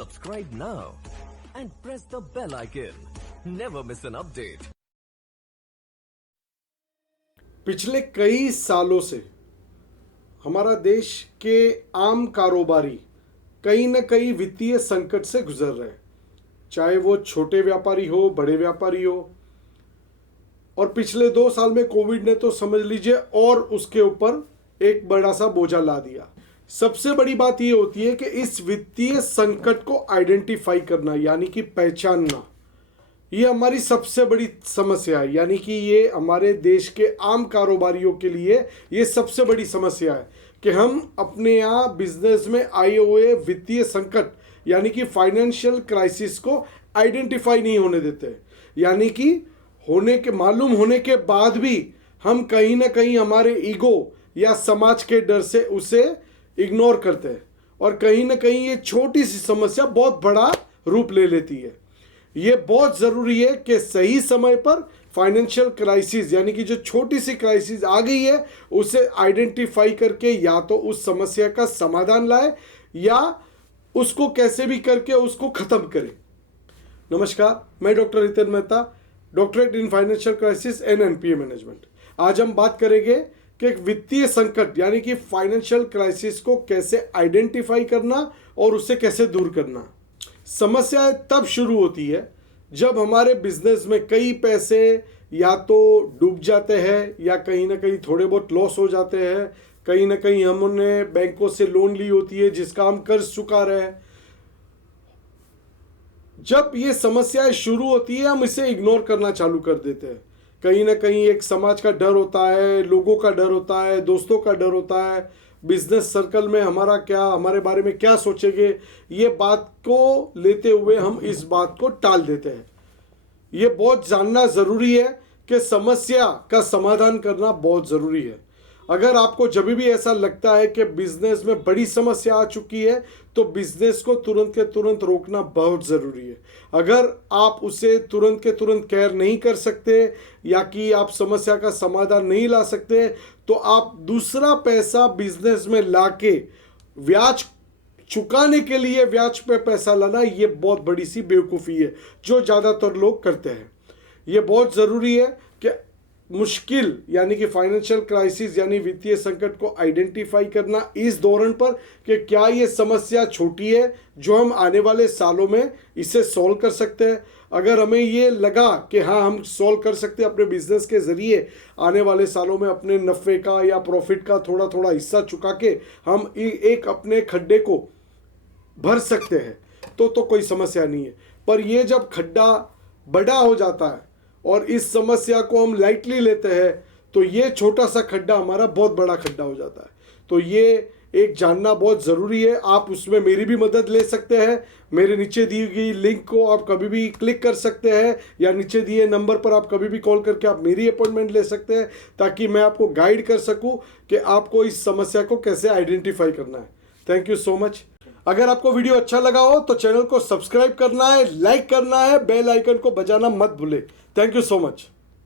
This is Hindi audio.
Subscribe now and press the bell icon. Never miss an update. पिछले कई सालों से हमारा देश के आम कारोबारी कहीं न कहीं वित्तीय संकट से गुजर रहे हैं, चाहे वो छोटे व्यापारी हो, बड़े व्यापारी हो। और पिछले 2 साल में कोविड ने तो समझ लीजिए और उसके ऊपर एक बड़ा सा बोझा ला दिया। सबसे बड़ी बात ये होती है कि इस वित्तीय संकट को आइडेंटिफाई करना यानी कि पहचानना, ये हमारी सबसे बड़ी समस्या है। यानी कि ये हमारे देश के आम कारोबारियों के लिए ये सबसे बड़ी समस्या है कि हम अपने यहाँ बिजनेस में आए हुए वित्तीय संकट यानी कि फाइनेंशियल क्राइसिस को आइडेंटिफाई नहीं होने देते। यानी कि मालूम होने के बाद भी हम कहीं ना कहीं हमारे ईगो या समाज के डर से उसे इग्नोर करते हैं और कहीं ना कहीं ये छोटी सी समस्या बहुत बड़ा रूप ले लेती है। ये बहुत ज़रूरी है कि सही समय पर फाइनेंशियल क्राइसिस यानी कि जो छोटी सी क्राइसिस आ गई है उसे आइडेंटिफाई करके या तो उस समस्या का समाधान लाए या उसको कैसे भी करके उसको ख़त्म करें। नमस्कार, मैं doctor Riten Mehta, doctorate in financial crisis and NPA management. आज हम बात करेंगे कि एक वित्तीय संकट यानी कि फाइनेंशियल क्राइसिस को कैसे आइडेंटिफाई करना और उसे कैसे दूर करना। समस्याएं तब शुरू होती है जब हमारे बिजनेस में कई पैसे या तो डूब जाते हैं या कहीं ना कहीं थोड़े बहुत लॉस हो जाते हैं। कहीं ना कहीं हमने बैंकों से लोन ली होती है जिसका हम कर्ज चुका रहे हैं। जब ये समस्याएं शुरू होती है हम इसे इग्नोर करना चालू कर देते हैं। कहीं ना कहीं एक समाज का डर होता है, लोगों का डर होता है, दोस्तों का डर होता है, बिजनेस सर्कल में हमारे बारे में क्या सोचेंगे, ये बात को लेते हुए हम इस बात को टाल देते हैं। ये बहुत जानना ज़रूरी है कि समस्या का समाधान करना बहुत ज़रूरी है। अगर आपको जब भी ऐसा लगता है कि बिजनेस में बड़ी समस्या आ चुकी है तो बिजनेस को तुरंत के तुरंत रोकना बहुत ज़रूरी है। अगर आप उसे तुरंत के तुरंत केयर नहीं कर सकते या कि आप समस्या का समाधान नहीं ला सकते तो आप दूसरा पैसा बिजनेस में लाके ब्याज चुकाने के लिए ब्याज पे पैसा लाना, ये बहुत बड़ी सी बेवकूफ़ी है जो ज़्यादातर लोग करते हैं। ये बहुत ज़रूरी है कि मुश्किल यानी कि फाइनेंशियल क्राइसिस यानी वित्तीय संकट को आइडेंटिफाई करना इस दौरान पर कि क्या ये समस्या छोटी है जो हम आने वाले सालों में इसे सॉल्व कर सकते हैं। अगर हमें ये लगा कि हाँ हम सॉल्व कर सकते हैं अपने बिजनेस के ज़रिए आने वाले सालों में अपने नफ़े का या प्रॉफिट का थोड़ा थोड़ा हिस्सा चुका के हम एक अपने खड्डे को भर सकते हैं तो कोई समस्या नहीं है। पर ये जब खड्डा बड़ा हो जाता है और इस समस्या को हम लाइटली लेते हैं तो ये छोटा सा खड्डा हमारा बहुत बड़ा खड्डा हो जाता है। तो ये एक जानना बहुत ज़रूरी है। आप उसमें मेरी भी मदद ले सकते हैं। मेरे नीचे दी गई लिंक को आप कभी भी क्लिक कर सकते हैं या नीचे दिए नंबर पर आप कभी भी कॉल करके आप मेरी अपॉइंटमेंट ले सकते हैं ताकि मैं आपको गाइड कर सकूं कि आपको इस समस्या को कैसे आइडेंटिफाई करना है। Thank you so much. अगर आपको वीडियो अच्छा लगा हो तो चैनल को सब्सक्राइब करना है, लाइक करना है, बेल आइकन को बजाना मत भूले। Thank you so much.